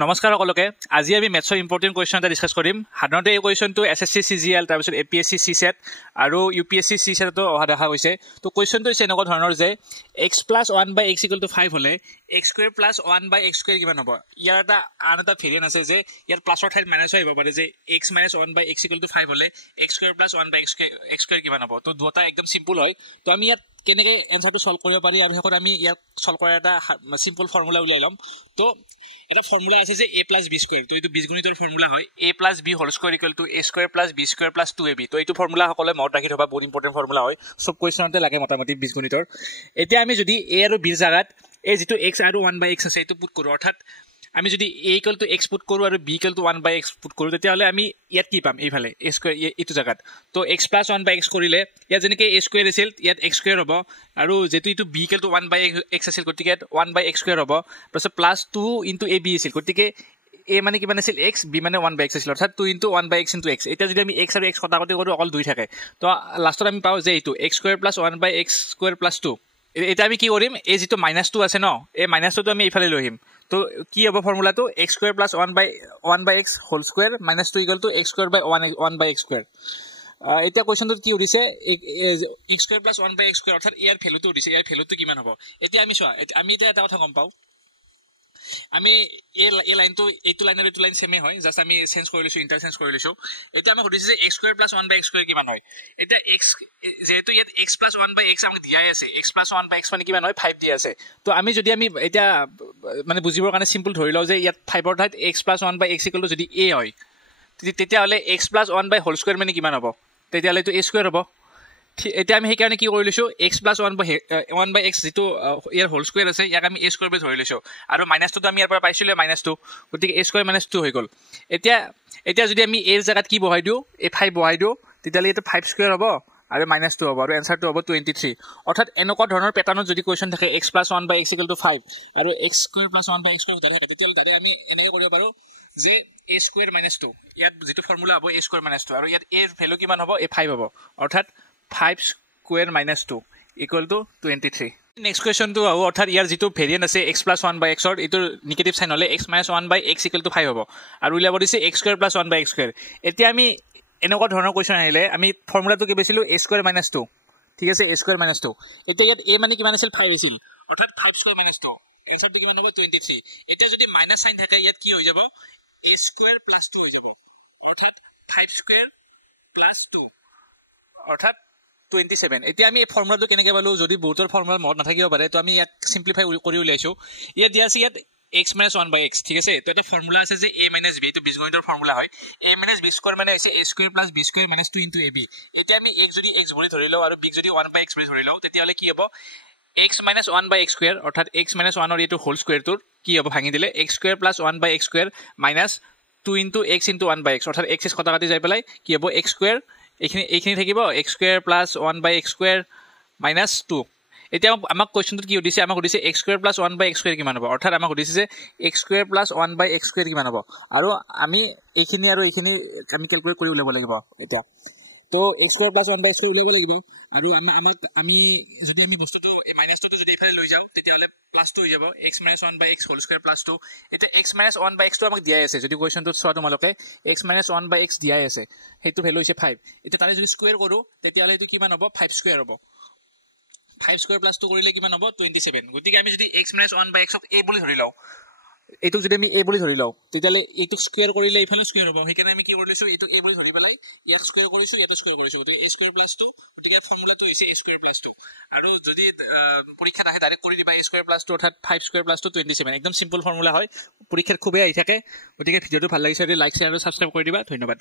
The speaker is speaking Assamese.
নমস্কাৰ সকলোকে আজি আমি মেথছৰ ইম্পৰ্টেণ্ট কুৱেশ্যন এটা ডিছকাছ কৰিম সাধাৰণতে এই কুৱেশ্যনটো এছএছচি সিজিএল তাৰপিছত এপিএছচি সিসেট আৰু ইউপিএছচি সিসেটতো অহা দেখা গৈছে তো কুৱেশ্যনটো হৈছে এনেকুৱা ধৰণৰ যে x + 1/x = 5 হলে x² + 1/x² কিমান হ'ব ইয়াৰ এটা আন এটা ভেৰিয়েন্ট আছে যে ইয়াৰ প্লাছৰ ঠাইত মাইনাছ আহিব পাৰে যে x - 1/x = 5 হলে x² + 1/x² কিমান হ'ব তো দুটা একদম সিম্পল হয় তো আমি ইয়াত কেনেকৈ এনসাৰটো সলভ কৰিব পাৰি আৰু হেকত আমি ইয়াক সলভ কৰাৰ এটা সিম্পল ফৰ্মুলা উলিয়াই লম তো এটা ফৰ্মুলা আছে যে a + b² তো এইটো বীজগণিতৰ ফৰ্মুলা হয় a + b² = a² + b² + 2ab তো এইটো ফৰ্মুলা সকলে মনত ৰাখি থবা বহুত ইম্পৰ্টেণ্ট ফৰ্মুলা হয় সব কুৱেশ্যনতে লাগে মোটামুটি বীজগণিতৰ এতিয়া আমি যদি a আৰু b জাগাত এই যেটো x আৰু 1/x আছে এইটো পুট কৰো অৰ্থাৎ আমি যদি a = x পুট কৰো আৰু b = 1/x পুট কৰো তেতিয়া হলে আমি ইয়াত কি পাম এইফালে a² এইটো জাগাত তো x + 1/x কৰিলে ইয়াত যেনেকৈ a² আছিল ইয়াত x² হ'ব আৰু যেটো ইটো b = 1/x আছিল গতিকে 1/x² হ'ব প্লাস +2 * ab আছিল গতিকে a মানে কিমান আছিল x b মানে 1/x আছিল অৰ্থাৎ 2 * 1/x * x এটা যদি আমি x আৰু x কটাকটি কৰো অকল 2 থাকে তো লাষ্টত আমি পাও যে এইটো x² + 1/x² + 2 এটা আমি কি কৰিম এই যেটো -2 আছে ন এই -2 টো আমি এইফালে লৈ আহিম তো কি হ'ব ফৰ্মুলাটো x² + 1/x² - 2 = x² / 1/x²। এতিয়া কোৱেশ্যনটো কি উদিছে x² + 1/x² অৰ্থাৎ ইয়াৰ ভ্যালুটো উদিছে ইয়াৰ ভ্যালুটো কিমান হ'ব এতিয়া আমি চোৱা আমি এটা কথা গম পাও আমি এই লাইনটো এইটো লাইন আৰু এইটো লাইন সেমে হয় জাস্ট আমি চেঞ্জ কৰি লৈছো ইন্টাৰচেঞ্জ কৰি লৈছো এতিয়া আমাক সুধিছে যে x² + 1/x² কিমান হয় এতিয়া x যেহেতু ইয়াত x + 1/x আমাক দিয়াই আছে x + 1/x মানে কিমান হয় 5 দিয়া আছে তো আমি যদি আমি এটা মানে বুজিবৰ কাৰণে সিম্পল ধৰি লও যে ইয়াত 5 ৰ ঠাইত x + 1/x = যদি a হয় তেতিয়া হলে x + 1/² মানে কিমান হ'ব তেতিয়া হলে তো a² হ'ব এতিয়া আমি সেইকাৰণে কি কৰি লৈছো x + 1/x যেটো ইয়াৰ হোল স্কয়াৰ আছে ইয়াক আমি a² বে ধৰি লৈছো আৰু -2 তো আমি ইয়াৰ পৰা পাইছিলো -2 গতিকে a² - 2 হৈ গল এতিয়া যদি আমি a ৰ জাগাত কি বহাই দিও a 5 বহাই দিও তেতিয়া হলে এটা 5² হ'ব আৰু -2 হ'ব আৰু এনসাৰটো হ'ব 23 অৰ্থাৎ এনেকুৱা ধৰণৰ প্যাটাৰ্নত যদি কোৱেশ্যন থাকে x + 1/x = 5 আৰু x² + 1/x² উদাহৰণ থাকে তেতিয়া হলে আমি এনেকৈ কৰিব পাৰো যে a² - 2 ইয়াত যেটো ফৰ্মুলা হ'ব a² - 2 আৰু ইয়াত a ৰ ভ্যালু কিমান হ'ব a 5 হ'ব অৰ্থাৎ 5² - 2 = 23 নেক্সট কুৱেশ্যনটো হ'ব অৰ্থাৎ ইয়াৰ যেটো ভেৰিয়েন্ট আছে x + 1/x ৰ এটো নেগেটিভ সাইন হলে x - 1/x = 5 হ'ব আৰু উলিয়াব দিছে x² + 1/x²। এতিয়া আমি এনেকুৱা ধৰণৰ কুৱেশ্যন আহিলে আমি ফৰ্মুলাটো কি পাইছিলো a² - 2 ঠিক আছে a² - 2 এতিয়া ইয়াত a মানে কিমান আছিল 5 আছিল অৰ্থাৎ 5² - 2 এনসাৰটো কিমান হ'ব 23 এতিয়া যদি মাইনাস সাইন থাকে ইয়াত কি হৈ যাব a² + 2 হৈ যাব অৰ্থাৎ 5² + 2 অৰ্থাৎ 27 এতিয়া আমি এই ফৰ্মুলাটো কেনেকৈ পালো যদি বহুতৰ ফৰ্মুলা মনত নাথাকিব পাৰে তো আমি ইয়াক সিম্পলিফাই কৰি উলিয়াইছো ইয়াত দিয়া আছে ইয়াত x - 1/x ঠিক আছে তো এটা ফৰ্মুলা আছে যে a - b তো বীজগণিতৰ ফৰ্মুলা হয় a - b² মানে হৈছে a² + b² - 2 * ab এতিয়া আমি a যদি x বুলি ধৰি লও আৰু b যদি 1/x বুলি ধৰি লও তেতিয়া হলে কি হ'ব x - 1/x² অৰ্থাৎ x - 1 ৰ এইটো হোল স্কয়াৰটোৰ কি হ'ব ভাঙি দিলে x² + 1/x² - 2 * x * 1/x অৰ্থাৎ x কটাকাটি যাই পেলাই কি হ'ব x² এইখিনি থাকিব x² + 1/x² - 2 এতিয়া আমাক কোৱেশ্যনটো কি উদিছে আমাক উদিছে x² + 1/x² কিমান হ'ব অৰ্থাৎ আমাক উদিছে যে x² + 1/x² কিমান হ'ব আৰু আমি এইখিনি আৰু এইখিনি আমি ক্যালকুলেট কৰি উলিয়াব লাগিব এতিয়া তো x² + 1/x² উলিয়াব লাগিব আৰু আমি যদি আমি বস্তুটো -2 যদি ইফালে লৈ যাও তেতিয়া হলে +2 হৈ যাব x - 1/x² + 2 এটা x - 1/x টো আমাক দিয়াই আছে যদি কুৱেশ্যনটো চোৱা তোমালোকে x - 1/x দিয়াই আছে হেতু ভ্যালু হৈছে 5 এটা তাৰে যদি স্কয়াৰ কৰো তেতিয়া হলে এটো কিমান হ'ব 5² হ'ব 5² + 2 কৰিলে কিমান হ'ব 27 গতিকে আমি যদি x - 1/x ক a বুলি ধৰি লও এইটো যদি আমি a বুলি ধৰি লও তেতিয়া হলে এইটো স্কয়াৰ কৰিলে ইফালে স্কয়াৰ হ'ব সেইকাৰণে আমি কি কৰিছো এইটো a বুলি ধৰি পেলাই ইয়াত স্কয়াৰ কৰিছো ইয়াত স্কয়াৰ কৰিছো গতিকে a² + 2 গতিকে ফৰ্মুলাটো হৈছে a² + 2 আৰু যদি পৰীক্ষাত আহে ডাইৰেক্ট কৰি দিবা a² + 2 অৰ্থাৎ 5² + 2 27 একদম সিম্পল ফৰ্মুলা হয় পৰীক্ষাত খুবেই আহি থাকে গতিকে ভিডিওটো ভাল লাগিছে যদি লাইক শেয়াৰ আৰু সাবস্ক্ৰাইব কৰি দিবা ধন্যবাদ।